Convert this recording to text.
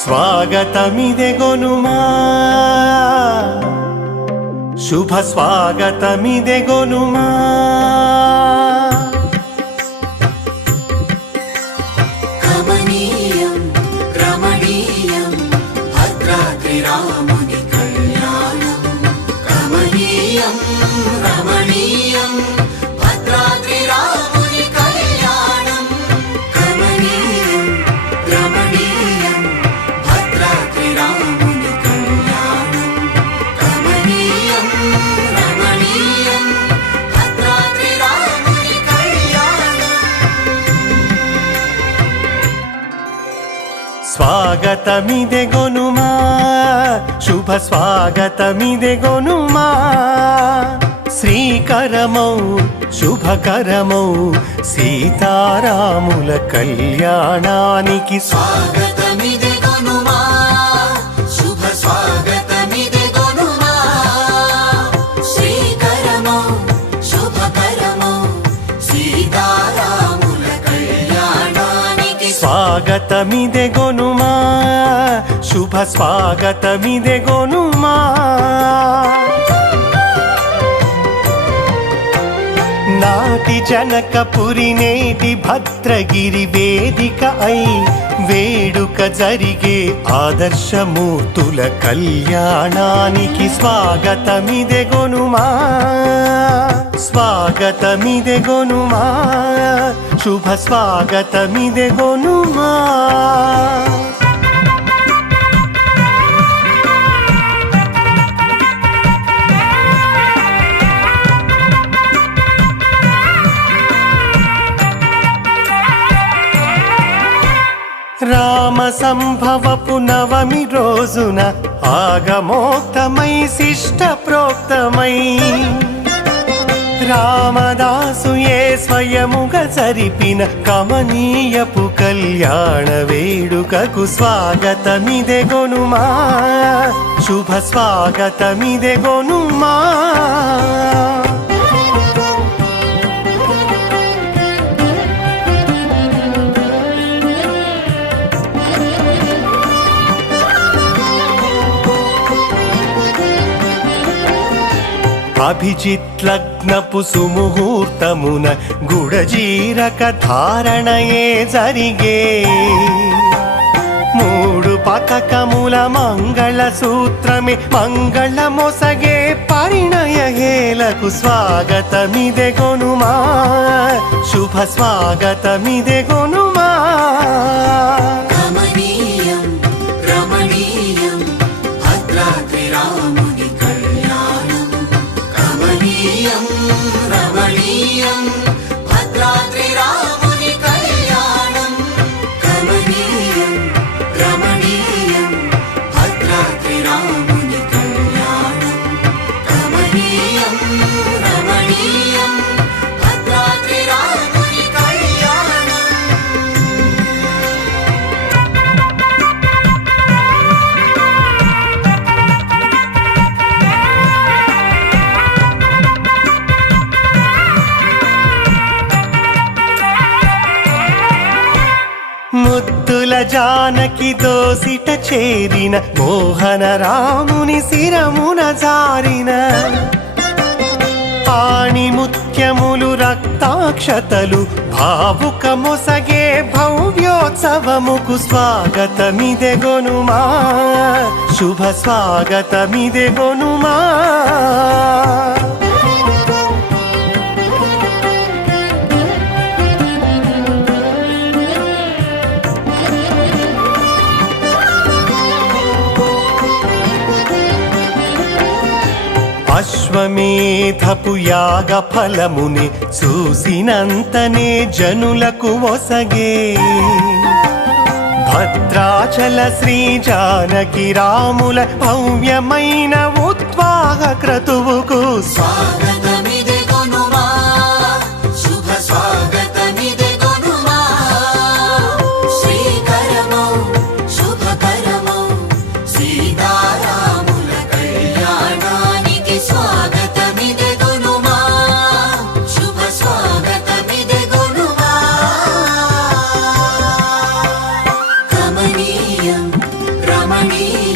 స్వాగతమిదెగొనుమా శుభ స్వాగతమిదెగొనుమా కమనీయం రమణీయం భద్రాద్రి రాముని కళ్యాణం కమనీయం రమణీయం భద్రాద్రి రాముని కళ్యాణం కమనీయం రమణీయం భద్రాద్రి రాముని కళ్యాణం కమనీయం రమణీయం భద్రాద్రి రాముని కళ్యాణం స్వాగతమిదెగొనుమా శుభ స్వాగతమిదెగొనుమా శ్రీకరమౌ శుభకరమౌ సీతారాముల కళ్యాణానికి స్వాగతమిదెగొనుమా శుభ స్వాగతమిదెగొనుమా శ్రీకరమౌ శుభకరమౌ సీతారాముల కళ్యాణానికి స్వాగతమిదెగొనుమా శుభ స్వాగతమిదెగొనుమా నాటి జనకపురి నేటి భద్రగిరి వేదిక అయి వేడుక జరిగే ఆదర్శమూర్తుల కళ్యాణానికి స్వాగతమిదెగొనుమా స్వాగతమిదెగొనుమా శుభ స్వాగతమిదెగొనుమా రామ సంభవపు నవమి రోజున ఆగమోక్తమై శిష్ట ప్రోక్తమై రామదాసు ఏ స్వయముగా జరిపిన కమనీయపు కళ్యాణ వేడుకకు స్వాగతమిదెగొనుమా శుభ స్వాగతమిదెగొనుమా అభిజిత్ లగ్నపు సుముహూర్తమున గుడజీరక ధారణయే జరిగే మూడు పతకముల మంగళ సూత్రమే మంగళ మొసగే పరిణయ హేలకు స్వాగతమిదెగొనుమా శుభ స్వాగతమిదెగొనుమా కమనీయం రమణీయం భద్రాద్రి రాముని కళ్యాణం కమనీయం రమణీయం భద్రాద్రి రాముని కళ్యాణం కమనీయం రమణీయం భద్రాద్రి రాముని కళ్యాణం కమనీయం రమణీయం భద్రాద్రి రాముని కళ్యాణం ముద్దుల జానకి దోసిట చేరిన మోహన రాముని శిరమున జారిన ఆణి ముత్యములు రక్తాక్షతలు భావుక మొసగే భవ్యోత్సవముకు స్వాగతమిదెగొనుమా శుభ స్వాగతమిదెగొనుమా అశ్వమేధపు యాగ ఫలముని చూసినంతనే జనులకు ఒసగే భద్రాచల శ్రీ జానకి రాముల భవ్యమైన ఉద్వాహ క్రతువుకు స్వాగతమిదెగొనుమా శుభ స్వాగతమిదెగొనుమా శ్రీకరమౌ శుభకరమౌ సీతారాముల కళ్యాణానికి స్వాగతమిదెగొనుమా శుభ స్వాగతమిదెగొనుమా కమనీయం రమణీయం